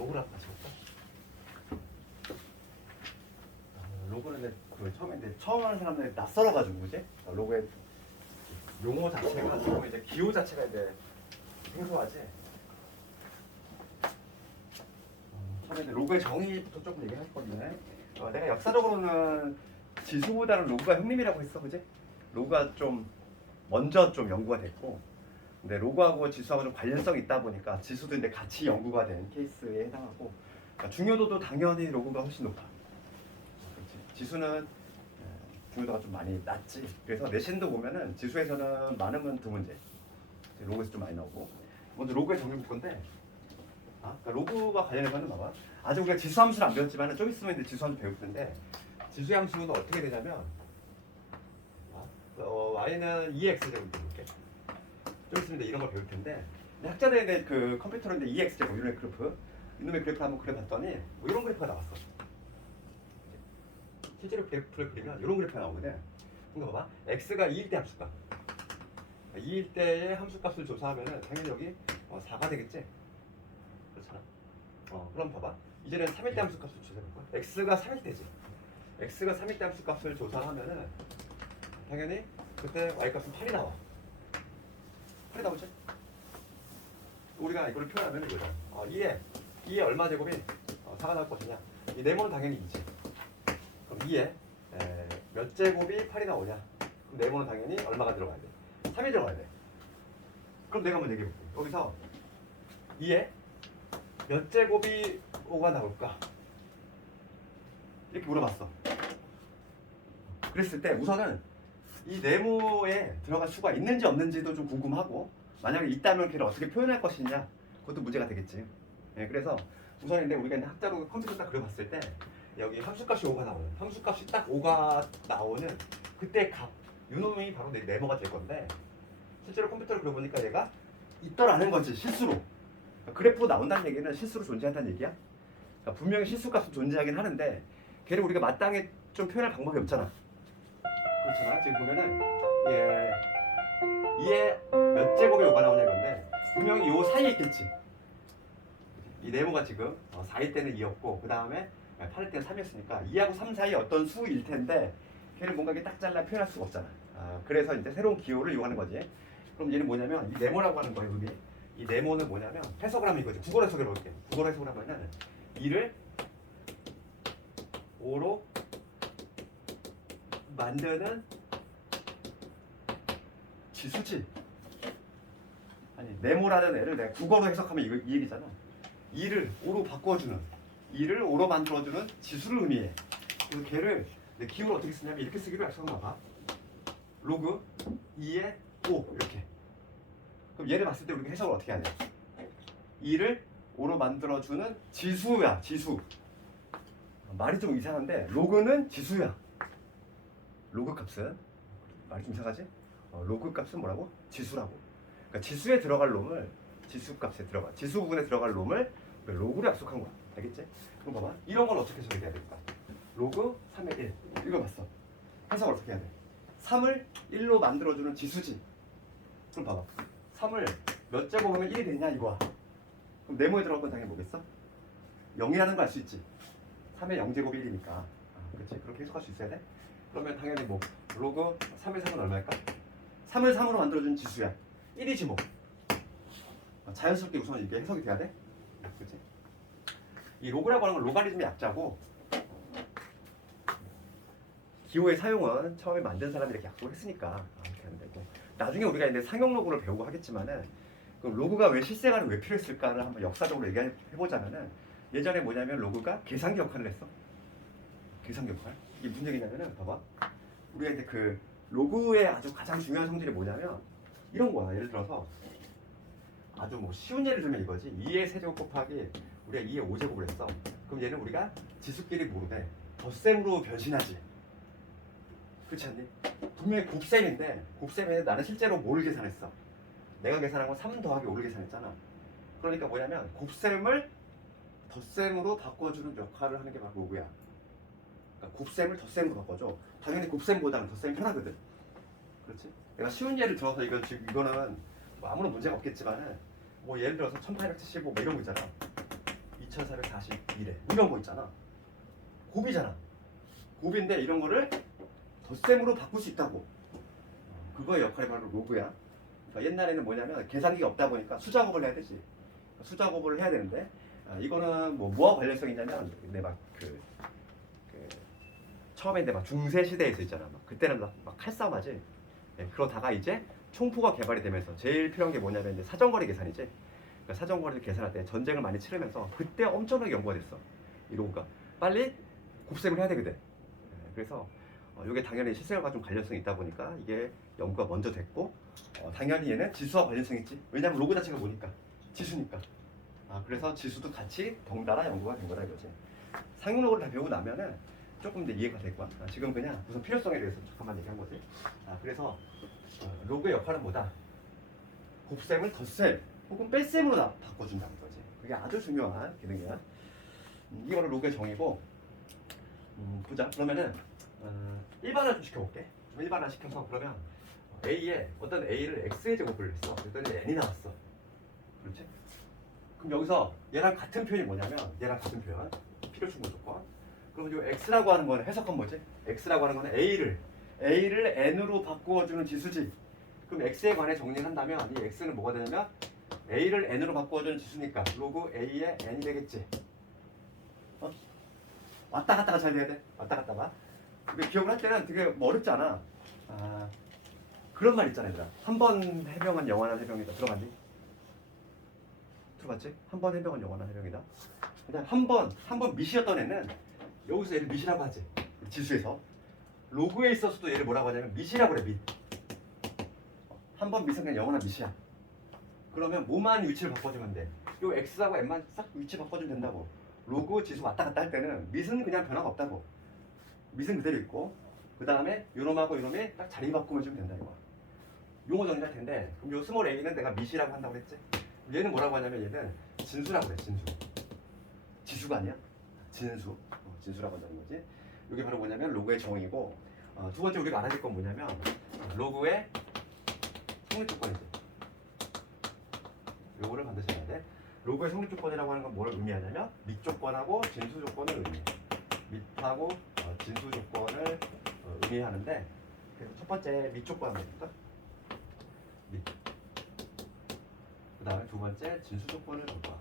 로고를 한번 다시 볼까? 로고는 그 처음에 이제 처음 하는 사람들이 낯설어가지고 그지? 로고의 용어 자체가 조금 이제 기호 자체가 이제 생소하지. 처음에 이제 로고의 정의부터 조금 얘기할 건데, 내가 역사적으로는 지수보다는 로고가 형님이라고 했어, 그지? 로고가 좀 먼저 좀 연구가 됐고, 근데 로고하고 지수하고 좀 관련성이 있다 보니까 지수도 이제 같이 연구가 된 케이스에 해당하고, 그러니까 중요도도 당연히 로고가 훨씬 높아. 그렇지? 지수는 중요도가 좀 많이 낮지. 그래서 내신도 보면은 지수에서는 많으면 두 문제, 로고에서 좀 많이 나오고. 먼저 로고의 정의 볼 건데, 그러니까 로고가 관련해서는 봐봐. 아직 우리가 지수 함수를 안 배웠지만 좀 있으면 이제 지수 함수 배울 텐데, 지수 함수는 어떻게 되냐면 y는 2x제곱 이렇게 좀 있으면 이런 걸 배울 텐데, 학자들의 그 컴퓨터로인데 2x제곱 이놈의 그래프, 이놈의 그래프를 한번 그려봤더니 뭐 이런 그래프가 나왔어. 실제로 그래프를 그리면 이런 그래프가 나오거든. 이거 봐봐. x가 2일 때 함수값. 2일 때의 함수값을 조사하면은 당연히 여기 4가 되겠지. 그렇잖아. 그럼 봐봐. 이제는 3일 때 함수값을 조사해볼까? x가 3일 때지. x가 3일 때 함수값을 조사하면은 당연히 그때 y값은 8이 나와. 8이 나오지? 우리가 이걸 표현하면 이거죠. 2에 얼마 제곱이 4가 나올 것이냐? 이 네모는 당연히 2지. 그럼 2에 몇 제곱이 8이 나오냐? 그럼 네모는 당연히 얼마가 들어가야 돼? 3이 들어가야 돼. 그럼 내가 한번 얘기해볼게. 여기서 2에 몇 제곱이 5가 나올까? 이렇게 물어봤어. 그랬을 때 우선은 이 네모에 들어갈 수가 있는지 없는지도 좀 궁금하고, 만약에 있다면 걔를 어떻게 표현할 것이냐, 그것도 문제가 되겠지. 그래서 우선인데 우리가 이제 학자로 컴퓨터 딱 그려봤을 때 여기 함수값이 5가 나오는, 함수값이 딱 5가 나오는 그때 값, 이놈이 바로 네모가 될 건데, 실제로 컴퓨터를 그려보니까 얘가 있더라는 거지, 실수로. 그래프로 나온다는 얘기는 실수로 존재한다는 얘기야. 그러니까 분명히 실수값은 존재하긴 하는데 걔를 우리가 마땅히 좀 표현할 방법이 없잖아. 그렇잖아. 지금 보면은 얘 몇 제곱이 5가 나오냐 건데, 분명히 요 사이에 있겠지. 이 네모가 지금 4일 때는 2였고 그 다음에 8일 때는 3이었으니까 2하고 3 사이에 어떤 수일 텐데 걔를 뭔가 이렇게 딱 잘라 표현할 수가 없잖아. 그래서 이제 새로운 기호를 이용하는 거지. 그럼 얘는 뭐냐면 이 네모라고 하는 거예요. 여기 이 네모는 뭐냐면 해석을 하면 이거지. 국어로 해석을 해볼게. 국어로 해석을 하면은 2를 5로 만드는 지수지. 아니 네모라는 애를 내가 국어로 해석하면 이 얘기잖아. 2를 5로 바꿔주는, 2를 5로 만들어주는 지수를 의미해. 그래서 걔를 내 기호를 어떻게 쓰냐면 이렇게 쓰기로 약속해놔봐. 로그 2에 5 이렇게. 그럼 얘를 봤을 때 우리가 해석을 어떻게 하냐? 2를 5로 만들어주는 지수야, 지수. 말이 좀 이상한데 로그는 지수야. 로그 값은 말이 좀 이상하지? 로그 값은 뭐라고? 지수라고. 그러니까 지수에 들어갈 놈을 지수 값에 들어가, 지수 부분에 들어갈 놈을 로그로 약속한 거야. 알겠지? 그럼 봐봐. 이런 건 어떻게 해석해야 될까? 로그 3의 1 이거 봤어. 해석을 어떻게 해야 돼? 3을 1로 만들어주는 지수지. 그럼 봐봐. 3을 몇 제곱하면 1이 되냐 이거야. 그럼 네모에 들어갈 건 당연히 뭐겠어? 0이라는 거 알 수 있지. 3의 0제곱이 1이니까. 그렇지? 그렇게 해석할 수 있어야 돼? 그러면 당연히 뭐 로그 3의 3은 얼마일까? 3을 3으로 만들어준 지수야. 1이지 뭐. 자연스럽게 우선 이게 해석이 돼야 돼? 그렇지? 이 로그라고 하는 건 로가리즘의 약자고, 기호의 사용은 처음에 만든 사람이 이렇게 약속을 했으니까 이렇게 하면 되고, 나중에 우리가 이제 상용 로그를 배우고 하겠지만은, 그럼 로그가 왜 실생활에 왜 필요했을까를 한번 역사적으로 얘기해보자면은, 예전에 뭐냐면 로그가 계산기 역할을 했어. 계산기 역할. 이게 무슨 얘기냐면은 봐봐. 우리가 이제 그 로그의 아주 가장 중요한 성질이 뭐냐면 이런 거야. 예를 들어서 아주 뭐 쉬운 예를 들면 이거지. 2의 세제곱 곱하기 우리가 2의 5제곱을 했어. 그럼 얘는 우리가 지수끼리 모르되 덧셈으로 변신하지. 그렇지 않니? 분명히 곱셈인데 곱셈에 나는 실제로 뭘 계산했어? 내가 계산한 건 3 더하기 5를 계산했잖아. 그러니까 뭐냐면 곱셈을 덧셈으로 바꿔주는 역할을 하는 게 바로 로그야. 그러니까 곱셈을 덧셈으로 바꿔줘. 당연히 곱셈보다는 덧셈이 편하거든. 그렇지? 내가 쉬운 예를 들어서 이거는 뭐 아무런 문제가 없겠지만은 뭐 예를 들어서 1875 뭐 이런 거 있잖아. 2442래 이런 거 있잖아. 곱이잖아. 곱인데 이런 거를 덧셈으로 바꿀 수 있다고. 그거의 역할이 바로 로그야. 그러니까 옛날에는 뭐냐면 계산기가 없다 보니까 수작업을 해야 되지. 수작업을 해야 되는데 이거는 뭐와 관련성이 있냐면 근데 처음에 막 중세 시대에서 있잖아. 막 그때는 막 칼싸움하지. 예, 그러다가 이제 총포가 개발이 되면서 제일 필요한 게 뭐냐면 이제 사정거리 계산이지. 그러니까 사정거리를 계산할 때 전쟁을 많이 치르면서 그때 엄청나게 연구가 됐어. 이 로그가 빨리 곱셈을 해야 되거든. 예, 그래서 이게 당연히 실생활과 좀 관련성이 있다 보니까 이게 연구가 먼저 됐고 당연히 얘는 지수와 관련성이 있지. 왜냐면 로그 자체가 뭐니까 지수니까. 그래서 지수도 같이 덩달아 연구가 된 거다 이거지. 상용 로그를 다 배우고 나면은 조금 더 이해가 될 거야. 지금 그냥 우선 필요성에 대해서 잠깐만 얘기한 거지. 그래서 로그의 역할은 뭐다? 곱셈을 덧셈 혹은 뺄셈으로 바꿔준다는 거지. 그게 아주 중요한 기능이야. 이거를 로그의 정의고. 보자. 그러면은 일반화 좀 시켜볼게. 일반화 시켜서 그러면 A에 어떤 A를 X의 제곱을 했어. 그랬더니 N이 나왔어. 그렇지? 그럼 여기서 얘랑 같은 표현이 뭐냐면 얘랑 같은 표현 필요 충분 조건. 그럼 이 X라고 하는 거는 해석은 뭐지? X라고 하는 거는 A를 N으로 바꾸어주는 지수지. 그럼 X에 관해 정리를 한다면 이 X는 뭐가 되냐면 A를 N으로 바꾸어주는 지수니까 로그 A의 N이 되겠지. 왔다 갔다가 잘 돼야 돼. 왔다 갔다가. 근데 기억을 할 때는 되게 어렵지 않아. 그런 말 있잖아, 얘들아. 한 번 해병은 영원한 해병이다. 들어봤니? 들어봤지? 한 번 해병은 영원한 해병이다. 그냥 한 번 미시였던 애는 여기서 얘를 미시라고 하지. 지수에서. 로그에 있어서도 얘를 뭐라고 하냐면 미시라고 그래, 미. 한 번 미는 그냥 영원한 미시야. 그러면 뭐만 위치를 바꿔주면 돼. 요 X하고 N만 싹 위치 바꿔주면 된다고. 로그 지수 왔다 갔다 할 때는 밑은 그냥 변화가 없다고. 밑은 그대로 있고 그 다음에 요놈하고 요놈이 딱 자리 바꾸면 좀 된다 이거. 용어 정리할 텐데 그럼 요 스몰 a는 내가 밑이라고 한다고 그랬지. 얘는 뭐라고 하냐면 얘는 진수라고 그래. 진수. 지수가 아니야. 진수. 진수라고 한다는 거지. 이게 바로 뭐냐면 로그의 정의고 두 번째 우리가 알아야 될 건 뭐냐면 로그의 성립 조건이지. 요거를 반드시 해야 돼. 로그의 성립 조건이라고 하는 건 뭘 의미하냐면 밑 조건하고 진수 조건을 의미해. 밑하고 진수 조건을 의미하는데 그래서 첫 번째 밑 조건 한번 해볼까? 밑. 그 다음에 두 번째 진수 조건을 볼 거야.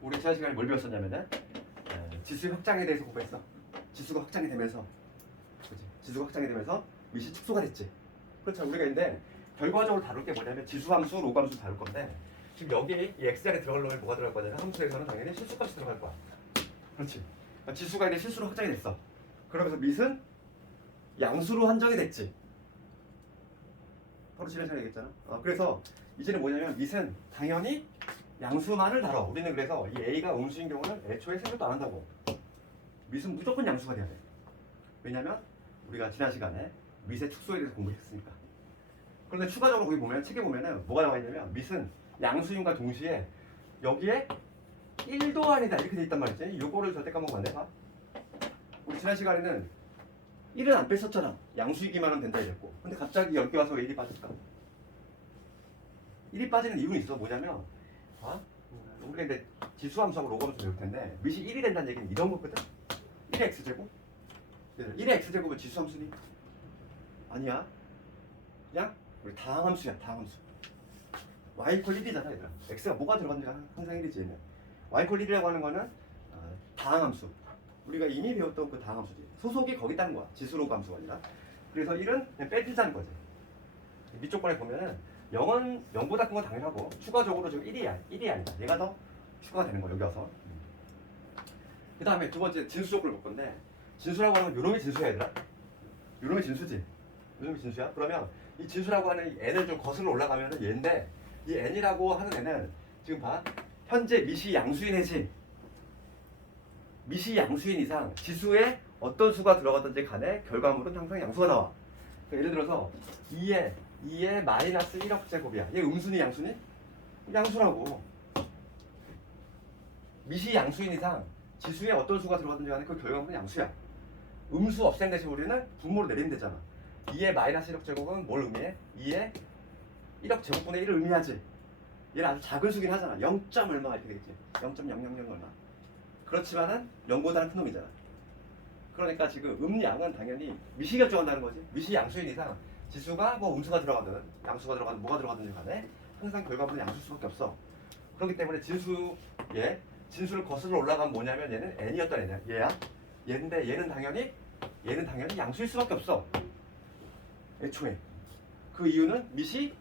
우리 지난 시간에 뭘 배웠었냐면은 지수의 확장에 대해서 공부했어. 지수가 확장이 되면서 그치? 지수가 확장이 되면서 밑이 축소가 됐지. 그렇죠. 우리가 근데 결과적으로 다룰 게 뭐냐면 지수 함수, 로그 함수 다룰 건데 지금 여기 이 x자리에 들어갈 놈이 뭐가 들어갈 거냐면 함수에서는 당연히 실수값이 들어갈 거야. 그렇지. 그러니까 지수가 이제 실수로 확장이 됐어. 그러면서 밑은 양수로 한정이 됐지. 바로 지난 시간에 얘기했잖아. 그래서 이제는 뭐냐면 밑은 당연히 양수만을 다뤄. 우리는 그래서 이 a가 음수인 경우는 애초에 생각도 안 한다고. 밑은 무조건 양수가 돼야 돼. 왜냐면 우리가 지난 시간에 밑의 축소에 대해서 공부했으니까. 그런데 추가적으로 거기 보면 책에 보면은 뭐가 나와 있냐면 밑은 양수인과 동시에 여기에 1도 아니다 이렇게 돼 있단 말이지. 요거를 절대 까먹으면 안 돼. 봐. 우리 지난 시간에는 1은 안 뺐었잖아. 양수이기만 하면 된다 이랬고. 근데 갑자기 여기 와서 왜 1이 빠질까? 1이 빠지는 이유는 있어. 뭐냐면 우리가 이제 지수함수하고 로그함수 배울 텐데 밑이 1이 된다는 얘기는 이런 거거든. 1의 x제곱? 1의 x제곱은 지수함수니? 아니야. 그냥 우리 다항함수야. 다항함수. y 이퀄 1이잖아 얘들아. x가 뭐가 들어갔는지가 항상 1이지 얘는. y 이퀄 1이라고 하는 거는 다항함수. 우리가 이미 배웠던 그 다항함수지. 소속이 거기 있다는 거야. 지수 로그 함수가 아니라. 그래서 1은 그냥 빼주자는 거지. 밑 조건에 보면은 0은 0보다 큰 건 당연하고 추가적으로 지금 1이 아니다. 얘가 더 추가가 되는 거야 여기 와서. 그 다음에 두 번째 진수 조건을 볼 건데 진수라고 하는 건 요놈이 진수야 얘들아. 요놈이 진수지. 요놈이 진수야. 그러면 이 진수라고 하는 이 n을 좀 거슬러 올라가면은 얘인데 이 n이라고 하는 애는 지금 봐. 현재 밑이 양수인 애지. 밑이 양수인 이상 지수에 어떤 수가 들어가든지 간에 결과물은 항상 양수가 나와. 그러니까 예를 들어서 2의 마이너스 1억 제곱이야. 얘 음수니 양수니? 양수라고. 밑이 양수인 이상 지수에 어떤 수가 들어가든지 간에 그 결과물은 양수야. 음수 없앤 대신 우리는 분모를 내리면 되잖아. 2의 마이너스 1억 제곱은 뭘 의미해? 2의 1억 제곱분의 1을 의미하지. 얘는 아주 작은 수긴 하잖아. 0. 얼마 이렇게 되겠지. 0.000 얼마. 그렇지만은 0보다는 큰 놈이잖아. 그러니까 지금 음양은 당연히 미시 결정한다는 거지. 미시 양수인 이상 지수가 뭐 음수가 들어가든 양수가 들어가든 뭐가 들어가든지 간에 항상 결과물은 양수일 수밖에 없어. 그렇기 때문에 진수를 거슬러 올라가면 뭐냐면 얘는 n이었던 애냐. 얘야. 얘는 당연히 양수일 수밖에 없어. 애초에. 그 이유는 미시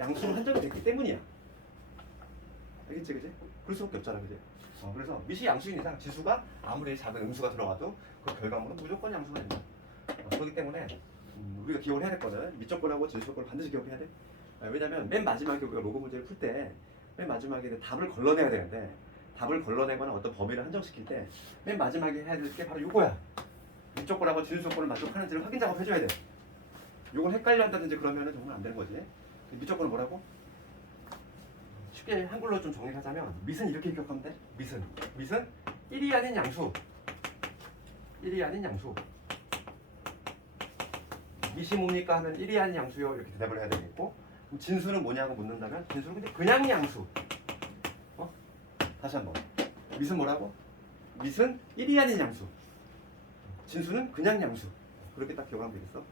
양수로 한정이 됐기 때문이야. 알겠지, 그지? 그럴 수밖에 없잖아, 그지? 그래서 미시 양수인 이상 지수가 아무리 작은 음수가 들어가도 그 결과물은 무조건 양수가 된다. 그렇기 때문에 우리가 기억을 해야 될 거는 미적분하고 진수적분을 반드시 기억해야 돼. 왜냐면 맨 마지막에 우리가 로그 문제를 풀 때 맨 마지막에 답을 걸러내야 되는데 답을 걸러내거나 어떤 범위를 한정시킬 때 맨 마지막에 해야 될 게 바로 이거야. 미적분하고 진수적분을 만족하는지를 확인 작업해줘야 돼. 이걸 헷갈려 한다든지 그러면은 정말 안 되는 거지. 미적분은 뭐라고? 쉽게 한글로 좀 정리하자면 밑은 이렇게 기억하면 돼. 밑은 1이 아닌 양수. 1이 아닌 양수. 밑이 뭡니까 하면 1이 아닌 양수요 이렇게 대답을 해야 되겠고, 그럼 진수는 뭐냐고 묻는다면 진수는 근데 그냥 양수. 다시 한번. 밑은 뭐라고? 밑은 1이 아닌 양수. 진수는 그냥 양수. 그렇게 딱 기억하면 되겠어.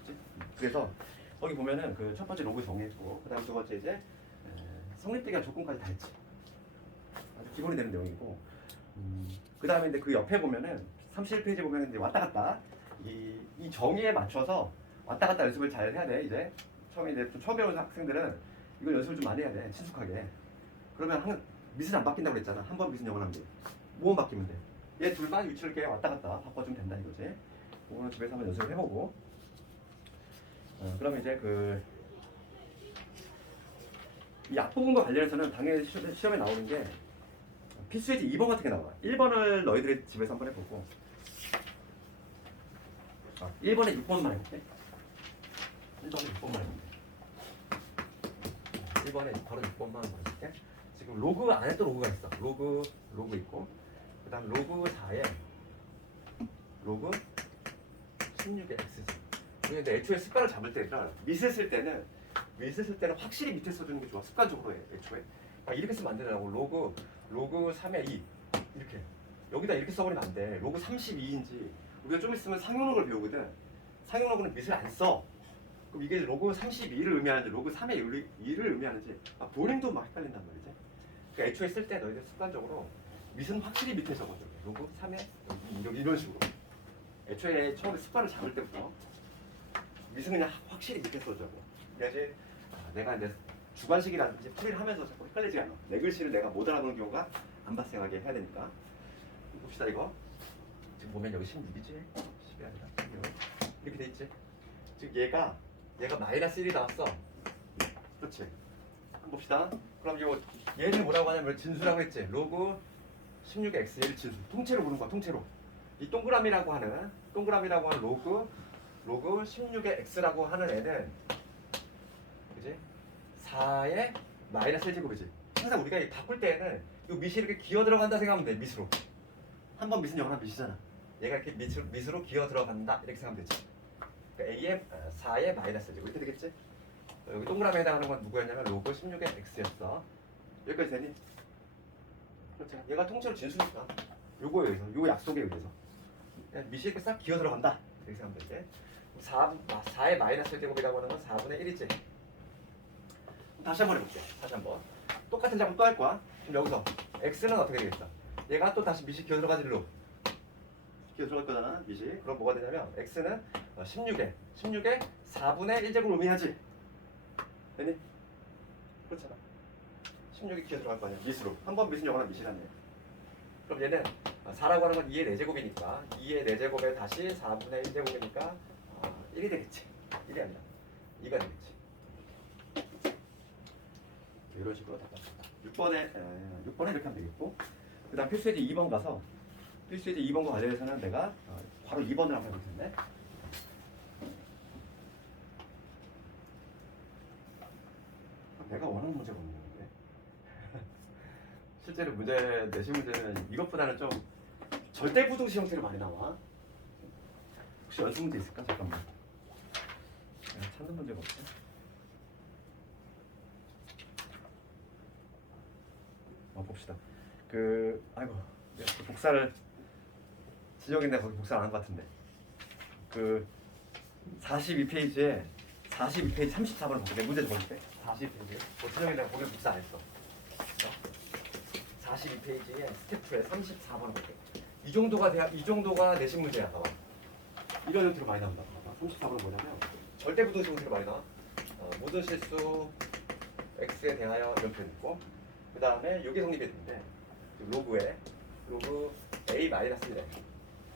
그치? 그래서 거기 보면은 그 첫 번째 로그 정의했고, 그 다음 두 번째 이제 성립되기 위한 조건까지 다 했지. 아주 기본이 되는 내용이고, 그 다음에 이제 그 옆에 보면은 31페이지 보면 이제 왔다 갔다 이 정의에 맞춰서 왔다 갔다 연습을 잘 해야 돼. 이제 처음에 이제 좀 처음 배우는 학생들은 이걸 연습을 좀 많이 해야 돼. 친숙하게. 그러면 밑은 안 바뀐다고 그랬잖아. 한 번 밑은 영원하면 돼. 뭐만 바뀌면 돼. 얘 둘만 위치를 이렇게 왔다 갔다 바꿔주면 된다 이거지. 오늘 집에서 한번 연습을 해보고. 그러면 이제 이 앞부분과 관련해서는 당연히 시험에 나오는 게 필수예제 2번 같은 게 나와. 1번을 너희들이 집에서 한번 해보고 1번에 6번만 해볼게. 1번에 6번만 해볼게. 1번에 바로 6번만 해볼게. 지금 로그 안에 또 로그가 있어. 로그 있고, 그 다음 로그 4에 로그 16의 x지. 근데 애초에 습관을 잡을 때는 밑에 쓸 때는 확실히 밑에 써주는 게 좋아. 습관적으로 해. 애초에 이렇게 쓰면 안 되더라고. 로그 3의 2 이렇게 여기다 이렇게 써버리면 안 돼. 로그 32인지 우리가 좀 있으면 상용록을 배우거든. 상용록은 밑을 안 써. 그럼 이게 로그 32를 의미하는지 로그 3의 2를 의미하는지 보링도 막 헷갈린단 말이지. 그러니까 애초에 쓸 때 너희들 습관적으로 밑은 확실히 밑에 적어줘. 로그 3의 2 이런 식으로. 애초에 처음에 습관을 잡을 때부터 밑은 그냥 확실히 밑에 써주고. 그래야지 내가 이제 주관식이라든지 풀이를 하면서 자꾸 헷갈리지 않아. 내 글씨를 내가 못 알아보는 경우가 안 발생하게 해야 되니까. 봅시다 이거. 지금 보면 여기 16이지? 10이 아니라 16. 이렇게 돼 있지? 지금 얘가 마이너스 1이 나왔어. 그렇지? 한번 봅시다. 그럼 얘를 뭐라고 하냐면 진수라고 했지? 로그 16의 x 얘를 진수. 통째로 보는 거야. 통째로. 이 동그라미라고 하는 로그 16의 x라고 하는 애는 그지? 4의 마이너스 1제곱이지. 항상 우리가 바꿀 때에는 이 밑이 이렇게 기어 들어간다 생각하면 돼. 밑으로. 한 번 밑은 영원한 밑이잖아. 얘가 이렇게 밑으로 기어 들어간다 이렇게 생각하면 되지. 그러니까 A의 4의 마이너스 1제곱 이렇게 되겠지? 여기 동그라미에 해당하는 건 누구였냐면 로그 16의 x였어. 여기까지 되니? 그렇죠. 얘가 통째로 진수니까 요거에 의해서 요 약속에 의해서 밑이 이렇게 싹 기어 들어간다 이렇게 생각하면 되지. 4의 마이너스 1제곱이라고 하는 건 4분의 1이지. 다시 한번 해볼게. 다시 한번 똑같은 작업 또 할 거야. 그럼 여기서 x는 어떻게 되겠어? 얘가 또 다시 밑이 기어 들어가지 일로 기어 들어갈 거잖아. 밑이. 그럼 뭐가 되냐면 x는 16에 4분의 1제곱 의미하지. 되니? 그렇잖아. 16이 기어 들어갈 거 아니야. 밑으로. 한 번 밑은 영원한 밑이라네. 그럼 얘는 4라고 하는 건 2의 4제곱이니까 2의 4제곱에 다시 4분의 1제곱이니까 1이 되겠지. 1이 아니라 2가 되겠지. 이런 식으로 답합니다. 6번에 이렇게 하면 되겠고, 그 다음 필수예제 2번 가서 필수예제 2번과 관련해서는 내가 바로 2번을 한번 해볼 텐데, 내가 원하는 문제가 없는 건데 실제로 내신 문제는 이것보다는 좀 절대 부등식 형태로 많이 나와. 혹시 연습 문제 있을까? 잠깐만. 내가 찾는 문제가 없어. 봅시다. 아이고 복사를 지적인데 거기 복사 안 한 것 같은데 그 42페이지에 42페이지 34번을 볼게. 문제 적을 때 42페이지 지적인데 거기 복사 안 했어. 42페이지에 스텝 2에 34번을 볼게. 이 정도가 내신 문제야. 봐봐. 이런 형태로 많이 나온다. 34번은 뭐냐면 절대 부등식 형태로 많이 나와. 모든 실수 x에 대하여 이렇게 있고 그 다음에 이게 성립이 되는데 로그 a-1에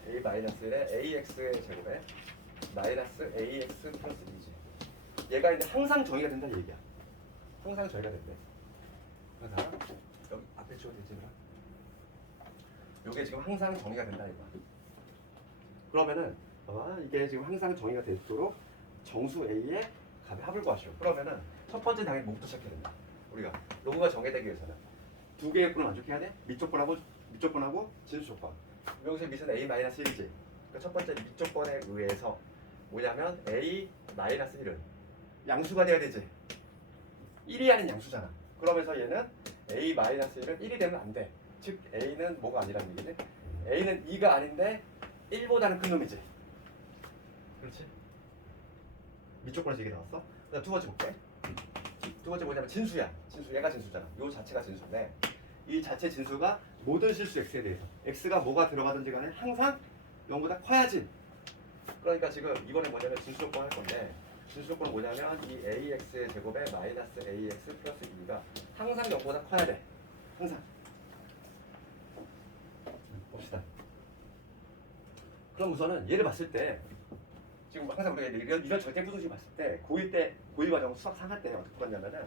a-1에 ax의 제곱에 마이너스 ax 플러스 2지. 얘가 이제 항상 정의가 된다는 얘기야. 항상 정의가 된대. 그래서 여기 앞에 지워지지라. 이게 지금 항상 정의가 된다 이거. 그러면은 이게 지금 항상 정의가 되도록 정수 a의 값의 합을 구하시오. 그러면은 첫 번째 당연히 뭐부터 시작해야 된다. 우리가 로그가 정의되기 위해서는 두 개의 분을 만족해야 돼. 밑조건하고 진수조건. 여기서 밑은 a-1이지. 그러니까 첫 번째 밑조건에 의해서 뭐냐면 a-1은 양수가 돼야 되지. 1이 아닌 양수잖아. 그러면서 얘는 a-1은 1이 되면 안 돼. 즉 a는 뭐가 아니라는 얘기지? a는 2가 아닌데 1보다는 큰 놈이지. 그렇지? 밑조건에서 얘기 나왔어? 그다음 두 번째 볼게. 두 번째 뭐냐면 진수야. 얘가 진수잖아. 요 자체가 진수인데 이 자체 진수가 모든 실수 x에 대해서 x가 뭐가 들어가든지 간에 항상 0보다 커야지. 그러니까 지금 이번에 뭐냐면 진수 조건 할 건데 진수 조건은 뭐냐면 이 ax의 제곱에 마이너스 ax 플러스 2가 항상 0보다 커야 돼. 항상. 봅시다. 그럼 우선은 얘를 봤을 때 지금 항상 우리가 이런 절대 부등식 봤을 때 고1 과정 수학 상할 때 어떻게 풀었냐면은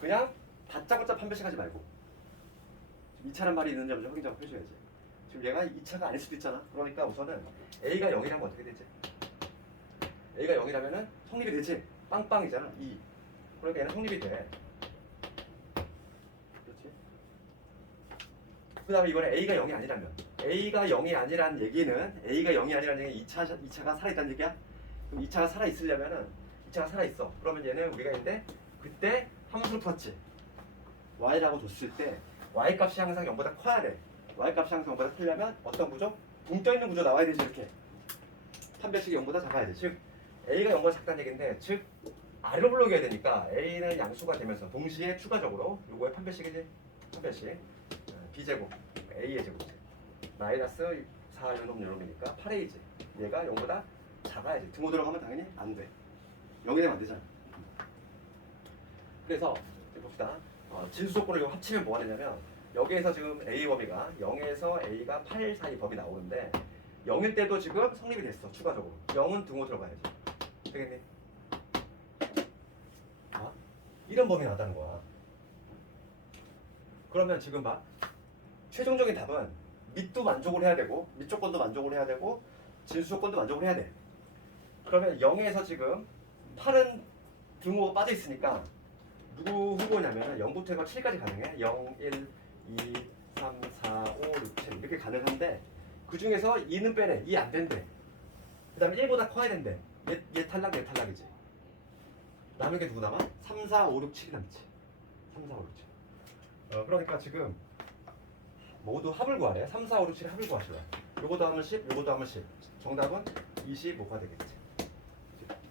그냥 다짜고짜 판별식 하지 말고 2차란 말이 있는지 없는지 확인 작업 해줘야지. 지금 얘가 2차가 아닐 수도 있잖아. 그러니까 우선은 A가 0이라면 어떻게 되지? A가 0이라면은 성립이 되지. 빵빵이잖아. 2. 그러니까 얘는 성립이 돼. 그렇지? 그 다음에 이번에 A가 0이 아니라면 A가 0이 아니란 얘기는 A가 0이 아니라는 얘기는 2차가 살아있다는 얘기야? 그럼 2차가 살아있으려면은 2차가 살아있어. 그러면 얘는 우리가 이제 그때 함수를 풀었지. Y라고 줬을 때 Y 값이 항상 0보다 커야 돼. Y 값이 항상 0보다 크려면 어떤 구조? 붕 떠있는 구조 나와야 되지. 이렇게 판별식이 0보다 작아야 돼. 즉 A가 0보다 작다는 얘기인데 즉 아래로 불러줘야 되니까 A는 양수가 되면서 동시에 추가적으로 요거의 판별식이지. 판별식 B제곱 A의 제곱이지. 마이너스 4 요놈이니까 8A지. 얘가 0보다 작아야지. 등호 들어가면 당연히 안 돼. 0이 되면 안 되잖아. 그래서 봅시다. 진수 조건을 합치면 뭐가 되냐면 여기에서 지금 A 범위가 0에서 A가 8 사이 범위 나오는데 0일 때도 지금 성립이 됐어. 추가적으로 0은 등호 들어가야지. 되겠니? 이런 범위가 나왔다는 거야. 그러면 지금 봐. 최종적인 답은 밑도 만족을 해야 되고 밑 조건도 만족을 해야 되고 진수 조건도 만족을 해야 돼. 그러면 0에서 지금 8은 등호가 빠져 있으니까 누구 후보냐면 0부터 해서 7까지 가능해. 0, 1, 2, 3, 4, 5, 6, 7 이렇게 가능한데 그 중에서 2는 빼래. 2 안 된대. 그 다음에 1보다 커야 된대. 얘 탈락이지. 남은 게 누구 남아? 3, 4, 5, 6, 7이 남지. 3, 4, 5, 6, 7. 그러니까 지금 모두 합을 구하래. 3, 4, 5, 6, 7 합을 구하시라. 요것도 하면 10, 요것도 하면 10. 정답은 25가 되겠지.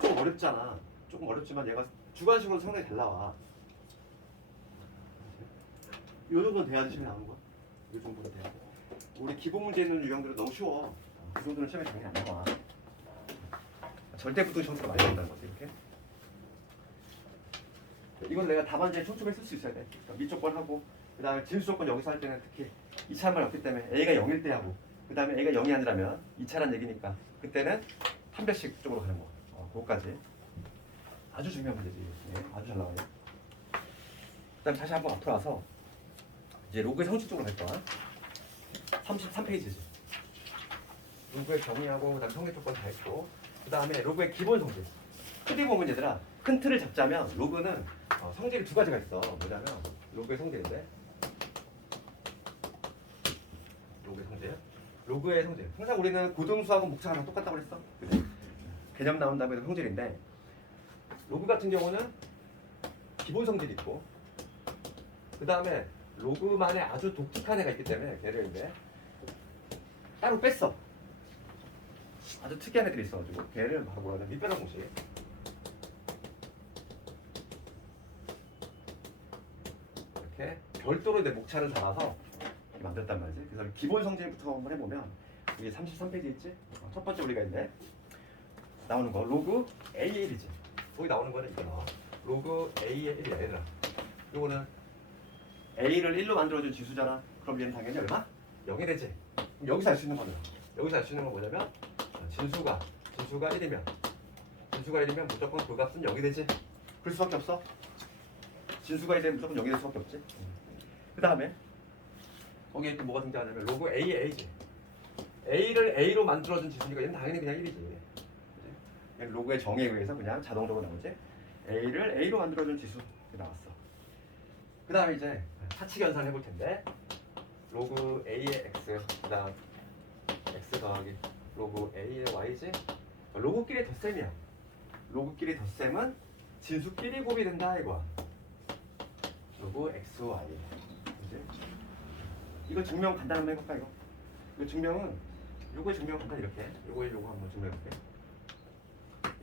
좀 어렵잖아. 조금 어렵지만 얘가 주관식으로 상당히 잘 나와. 이 정도는 돼야지 시험에 나오는 거야. 이 정도는 돼야 돼. 우리 기본 문제 있는 유형들은 너무 쉬워. 그 정도는 시험에 당연히 안 나와. 절대 부등 형태가 많이 나온다는 거지. 이렇게. 이건 내가 답안지에 촘촘히 쓸 수 있어야 돼. 그러니까 밑조건하고 그 다음에 진수 조건 여기서 할 때는 특히 2차란 말이 없기 때문에 A가 0일 때 하고 그 다음에 A가 0이 아니라면 2차란 얘기니까 그때는 판별식 쪽으로 가는 거. 그거까지. 아주 중요한 문제지. 네, 아주 잘 나와요. 그 다음에 다시 한번 앞으로 와서 이제 로그의 성질 쪽으로 갈 거야. 33페이지지. 로그의 정의하고 그다음에 성질 조건 다 했고 그 다음에 로그의 기본 성질. 크게 보면 얘들아 큰 틀을 잡자면 로그는 성질이 두 가지가 있어. 뭐냐면 로그의 성질인데 로그의 성질. 항상 우리는 고등수하고 목차랑 똑같다고 그랬어. 그치? 개념 나온 다음에 성질인데 로그 같은 경우는 기본 성질이 있고 그 다음에 로그만의 아주 독특한 애가 있기 때문에 걔를 이제 따로 뺐어. 아주 특이한 애들이 있어가지고 걔를 바로 뭐라 하냐 밑변환 공식. 이렇게 별도로 이제 목차를 달아서 이렇게 만들었단 말이지. 그래서 기본 성질부터 한번 해보면 이게 33페이지 있지? 첫 번째 우리가 있네. 나오는 거 로그 A의 1이지. 거기 나오는 거는 이거 나와. 로그 A의 1이야 얘들아. 요거는 A를 1로 만들어준 지수잖아. 그럼 얘는 당연히 얼마? 0이 되지. 그럼 여기서 알 수 있는 거는 여기서 알 수 있는 건 뭐냐면 진수가 1이면 무조건 그 값은 0이 되지. 그럴 수밖에 없어. 진수가 1이면 무조건 0이 될 수밖에 없지. 그 다음에 거기에 또 뭐가 등장하냐면 로그 A의 A지. A를 A로 만들어준 지수니까 얘는 당연히 그냥 1이지. 얘는 로그의 정의에 의해서 그냥 자동적으로 나오지. A를 A로 만들어준 지수 이렇게 나왔어. 그 다음에 이제 사칙 연산 해볼 텐데 로그 A의 X 그 다음 X 더하기 로그 A의 Y지. 로그끼리 덧셈이야. 로그끼리 덧셈은 진수끼리 곱이 된다 이거야. 로그 X, Y. 그치? 이거 증명 간단히 한번 해볼까 이거? 이거 증명은 요거의 증명 간단히 이렇게 요거 한번 증명해볼게.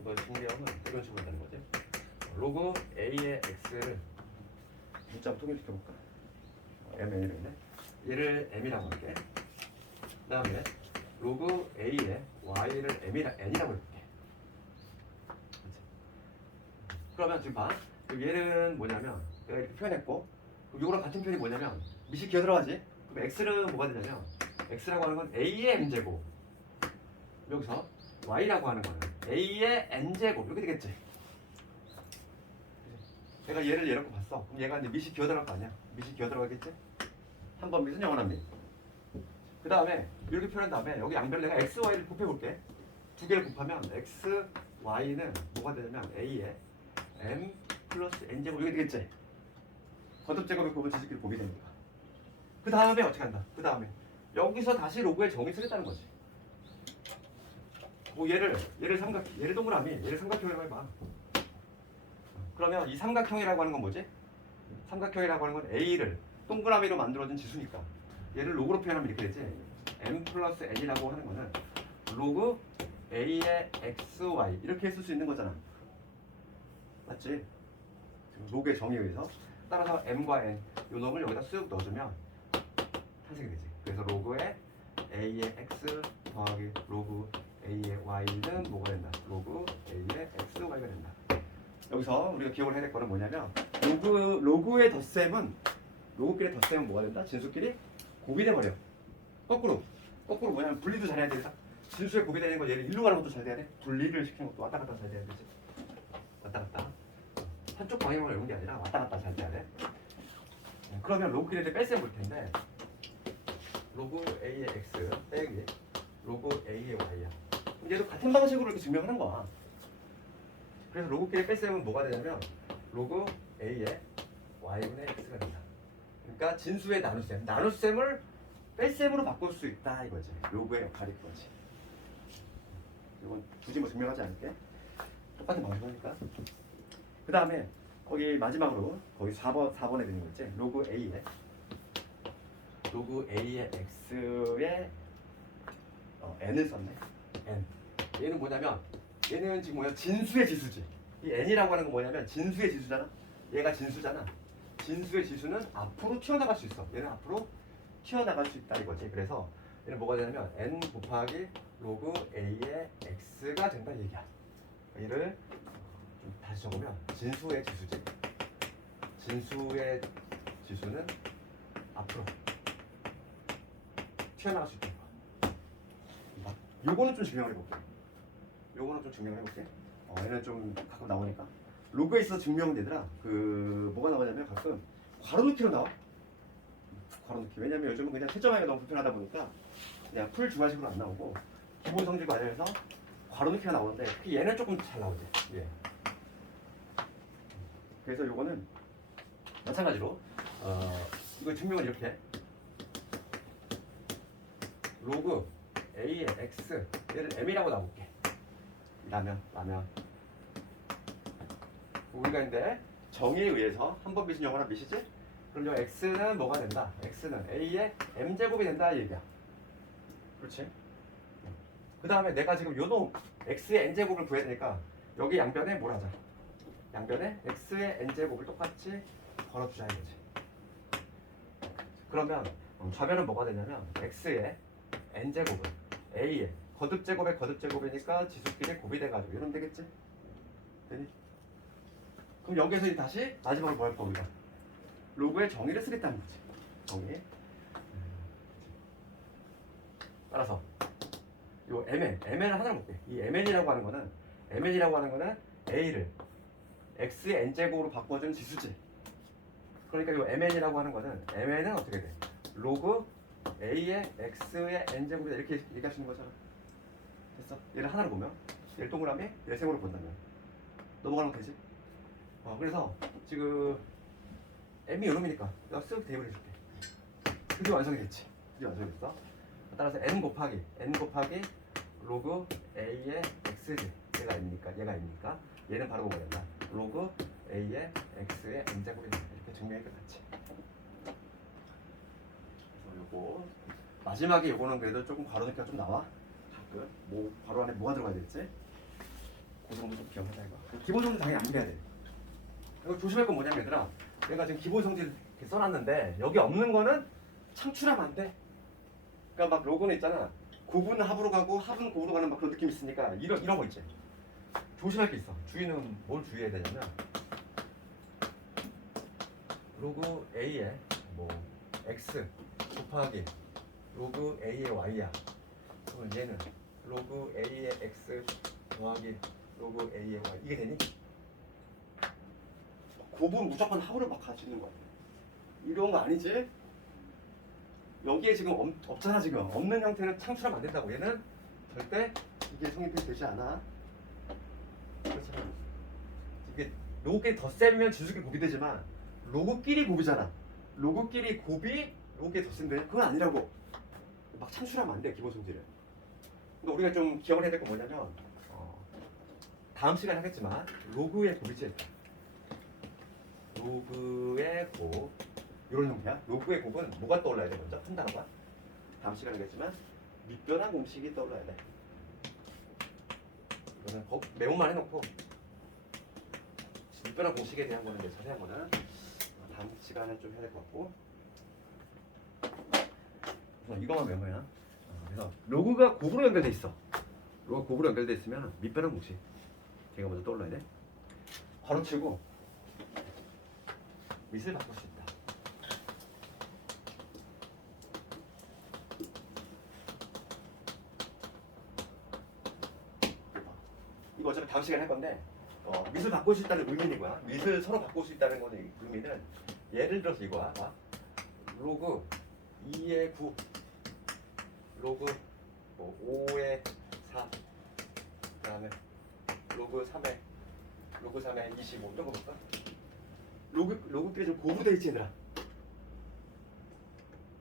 이거 증명은 이런 식으로 된다는 거지. 로그 A의 X를 문자로 통일시켜볼까? MN이라고 있네. 얘를 M이라고 할게. 그 다음에 로그 A의 Y를 N이라고 해볼게. 그치? 그러면 지금 봐. 얘는 뭐냐면 내가 이렇게 표현했고 그럼 요거랑 같은 표현이 뭐냐면 미시 기어 들어가지? 그럼 X는 뭐가 되냐면 X라고 하는 건 A의 M제곱 여기서 Y라고 하는 거는 A의 N제곱 이렇게 되겠지? 내가 얘를 예로 봤어. 그럼 얘가 이제 밑이 기어 들어갈 거 아니야? 밑이 기어 들어가겠지? 한 번 밑은 영원한 밑. 그 다음에 이렇게 표현한 다음에 여기 양변을 내가 x, y를 곱해볼게. 두 개를 곱하면 x, y는 뭐가 되냐면 a의 m 플러스 n제곱 이렇게 되겠지? 거듭제곱의 곱은 지수끼리 곱이 되니까. 그 다음에 어떻게 한다? 그 다음에 여기서 다시 로그의 정의 쓰겠다는 거지. 뭐 얘를 동그라미, 얘를 삼각형이라고 해봐. 그러면 이 삼각형이라고 하는 건 뭐지? 삼각형이라고 하는 건 A를 동그라미로 만들어진 지수니까 얘를 로그로 표현하면 이렇게 되지. M 플러스 N이라고 하는 거는 로그 A의 X, Y 이렇게 쓸 수 있는 거잖아. 맞지? 로그의 정의에 의해서 따라서 M과 N 요 놈을 여기다 쓱 넣어주면 탄생이 되지. 그래서 로그의 A의 X 더하기 로그 A의 Y는 뭐가 된다? 로그 A의 X, Y가 된다. 여기서 우리가 기억을 해야 될 거는 뭐냐면 로그의 덧셈은 로그끼리 덧셈은 뭐가 된다? 진수끼리 곱이 돼버려. 거꾸로 뭐냐면 분리도 잘해야 되겠다. 진수에 곱이 되는 거 얘를 일로 가는 것도 잘 돼야 돼. 분리를 시키는 것도 왔다 갔다 잘 돼야 되지. 왔다 갔다 한쪽 방향으로 이런 게 아니라 왔다 갔다 잘 돼야 돼. 그러면 로그끼리 뺄셈 볼 텐데 로그 A의 X 빼기 로그 A의 Y야. 얘도 같은 방식으로 이렇게 증명하는 거야. 그래서 로그끼리 뺄셈은 뭐가 되냐면 로그 A의 Y분의 X가 된다. 그러니까 진수의 나눗셈을 뺄셈으로 바꿀 수 있다 이거지. 로그의 역할이 그거지. 이건 굳이 뭐 증명하지 않을게. 똑같은 방식이니까. 그 다음에 거기 마지막으로 거기 4번에 되는 거 있지. 로그 A의 X의 N을 썼네. N. 얘는 뭐냐면 얘는 지금 뭐야? 진수의 지수지. 이 N이라고 하는 건 뭐냐면 진수의 지수잖아. 얘가 진수잖아. 진수의 지수는 앞으로 튀어나갈 수 있어. 얘는 앞으로 튀어나갈 수 있다 이거지. 그래서 얘는 뭐가 되냐면 N 곱하기 로그 A의 X가 된다 얘기야. 얘를 좀 다시 적으면 진수의 지수지. 진수의 지수는 앞으로 튀어나갈 수 있다. 요거는 좀 증명을 해볼게. 얘는 좀 가끔 나오니까 로그에 있어서 증명되더라. 그 뭐가 나오냐면 가끔 괄호넣기로 나와. 괄호넣기. 왜냐면 요즘은 그냥 채점하기가 너무 불편하다 보니까 그냥 풀 주관식으로 안 나오고 기본 성질 과정에서 괄호넣기가 나오는데 특히 얘는 조금 잘 나오지. 예. 그래서 요거는 마찬가지로 이거 증명은 이렇게 로그 A의 X 얘를 M이라고 놔볼게. 라면 우리가 근데 정의에 의해서 한 번 밑은 영원한 밑이지? 그럼 요 X는 뭐가 된다? X는 A의 M제곱이 된다 이 얘기야. 그렇지? 그 다음에 내가 지금 요놈 x의 n제곱을 구해야 되니까 여기 양변에 뭘 하자? 양변에 x의 n제곱을 똑같이 걸어주자 이거지. 그러면 좌변은 뭐가 되냐면 x의 n제곱은 a의 거듭제곱의 거듭제곱이니까 지수끼리 곱이 돼가지고 이러면 되겠지? 되니? 그럼 여기에서 이제 다시 마지막으로 뭐 할 거 우리가? 로그의 정의를 쓰겠다는 거지. 정의. 따라서 요 mn을 하나로 볼게. 이 mn이라고 하는 거는 a를 x의 n제곱으로 바꿔준 지수지. 그러니까 요 mn이라고 하는 거는 mn은 어떻게 돼? 로그 a의 x의 n제곱이다 이렇게 얘기할 수 있는 거잖아. 됐어? 얘를 하나로 보면 얘를 동그라미 내세모로 본다면 넘어가는 거 되지? 그래서 지금 m이 요놈이니까 내가 쓱 대입을 해줄게. 드디어 완성이 됐지? 드디어 완성이 됐어. 따라서 n 곱하기 로그 a의 x지. 얘가 n이니까 얘는 바로 뭐가 된다? 로그 a의 x의 n제곱이 된다. 이렇게 증명이 끝났지. 그래서 요거 마지막에 요거는 그래도 조금 괄호 넣기가 좀 나와. 가끔 뭐 괄호 안에 뭐가 들어가야 되겠지? 그 정도 좀 기억하자 이거. 기본적으로 당연히 안 돼야 돼. 이거 조심할 건 뭐냐면 얘들아, 내가 지금 기본 성질 이렇게 써놨는데 여기 없는 거는 창출하면 안 돼. 그러니까 막 로고는 있잖아. 곱은 합으로 가고 합은 곱으로 가는 막 그런 느낌이 있으니까 이런 거 있지. 조심할 게 있어. 주의는 뭘 주의해야 되냐면 로그 a의 뭐 x 곱하기 로그 a의 y야. 그러면 얘는 로그 a의 x 더하기 로그 a의 y 이게 되니? 곱은 무조건 합으로 막 가지는 거야. 이런 거 아니지? 여기에 지금 없잖아. 지금 없는 형태는 창출하면 안 된다고. 얘는 절대 이게 성립이 되지 않아. 그렇잖아. 이게 로그끼리 덧셈이면 지수끼리 곱이 되지만 로그끼리 곱이잖아. 로그끼리 곱이 로그끼리 덧셈돼. 그건 아니라고. 막 창출하면 안 돼. 기본 성질을. 근데 우리가 좀 기억을 해야 될 건 뭐냐면 다음 시간에 하겠지만 로그의 곱이지. 로그의 곱 이런 형태야. 로그의 곱은 뭐가 떠올라야 돼? 먼저 한 단어가 다음 시간에 하겠지만 밑변환 공식이 떠올라야 돼. 이거는 메모만 해놓고 밑변환 공식에 대한 거는 이제 자세한 거는 다음 시간에 좀 해야 될 것 같고 이거만 메모야. 그래서 로그가 곱으로 연결돼 있어. 로그가 곱으로 연결돼 있으면 밑변환 공식 걔가 먼저 떠올라야 돼. 괄호치고 밑을 바꿀 수 있다. 이거 어차피 다음 시간에 할 건데 밑을 바꿀 수 있다는 의미는 이거야. 밑을 서로 바꿀 수 있다는 거는 의미는 예를 들어서 이거야. 로그 2의 9 로그 5의 4 그다음에 로그 3의 25 이런 거 볼까? 로그끼리 좀 곱으로 돼 있지 얘들아.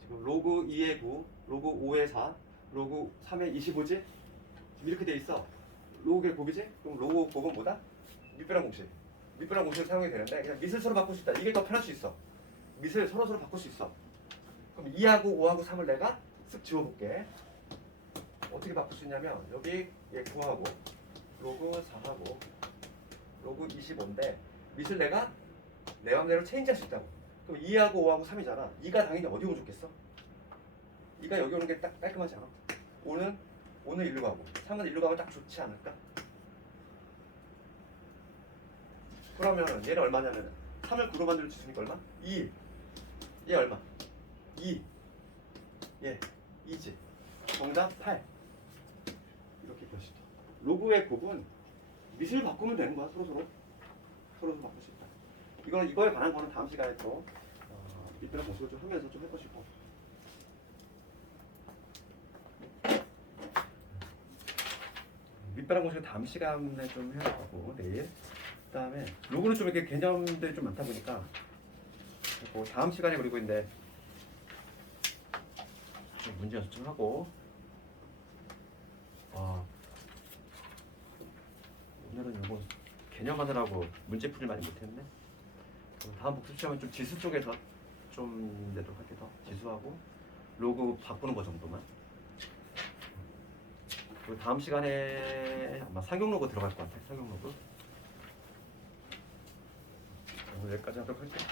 지금 로그 2의 9 로그 5의 4 로그 3의 25지? 지금 이렇게 돼 있어. 로그의 곱이지? 그럼 로그 곱은 뭐다? 밑변환 공식. 밑변환 공식을 사용이 되는데 그냥 밑을 서로 바꿀 수 있다. 이게 더 편할 수 있어. 밑을 서로 바꿀 수 있어. 그럼 2하고 5하고 3을 내가 쓱 지워볼게. 어떻게 바꿀 수 있냐면 여기 얘 9하고 로그 4하고 로그 25인데 밑을 내가 내 맘대로 체인지할 수 있다고. 그럼 2하고 5하고 3이잖아. 2가 당연히 어디 오면 좋겠어? 2가 여기 오는 게 딱 깔끔하지 않아? 5는 일로 가고 3은 일로 가면 딱 좋지 않을까? 그러면 얘는 얼마냐면 3을 9로 만들어 주시니까 얼마? 2. 얘 얼마? 2. 얘 2지. 정답 8. 이렇게 표시돼. 로그의 곱은 밑을 바꾸면 되는 거야. 서로 바꿀 수 있다. 이거에 관한 거는 다음 시간에 또 밑변환 공식을 좀 하면서 좀 해보시고. 밑변환 공식은 다음 시간에 좀 해야 될 거고 내일. 그다음에 로그는 좀 이렇게 개념들이 좀 많다 보니까 그리고 다음 시간에 그리고 이제 문제 연습 좀 하고. 오늘은 이거 개념 하느라고 문제 풀이 많이 못했네. 다음 복습 시험은 좀 지수 쪽에서 좀 내도록 할게. 더 지수하고 로그 바꾸는 거 정도만. 그리고 다음 시간에 아마 상용 로그 들어갈 것 같아. 상용 로그. 오늘 여기까지 하도록 할게요.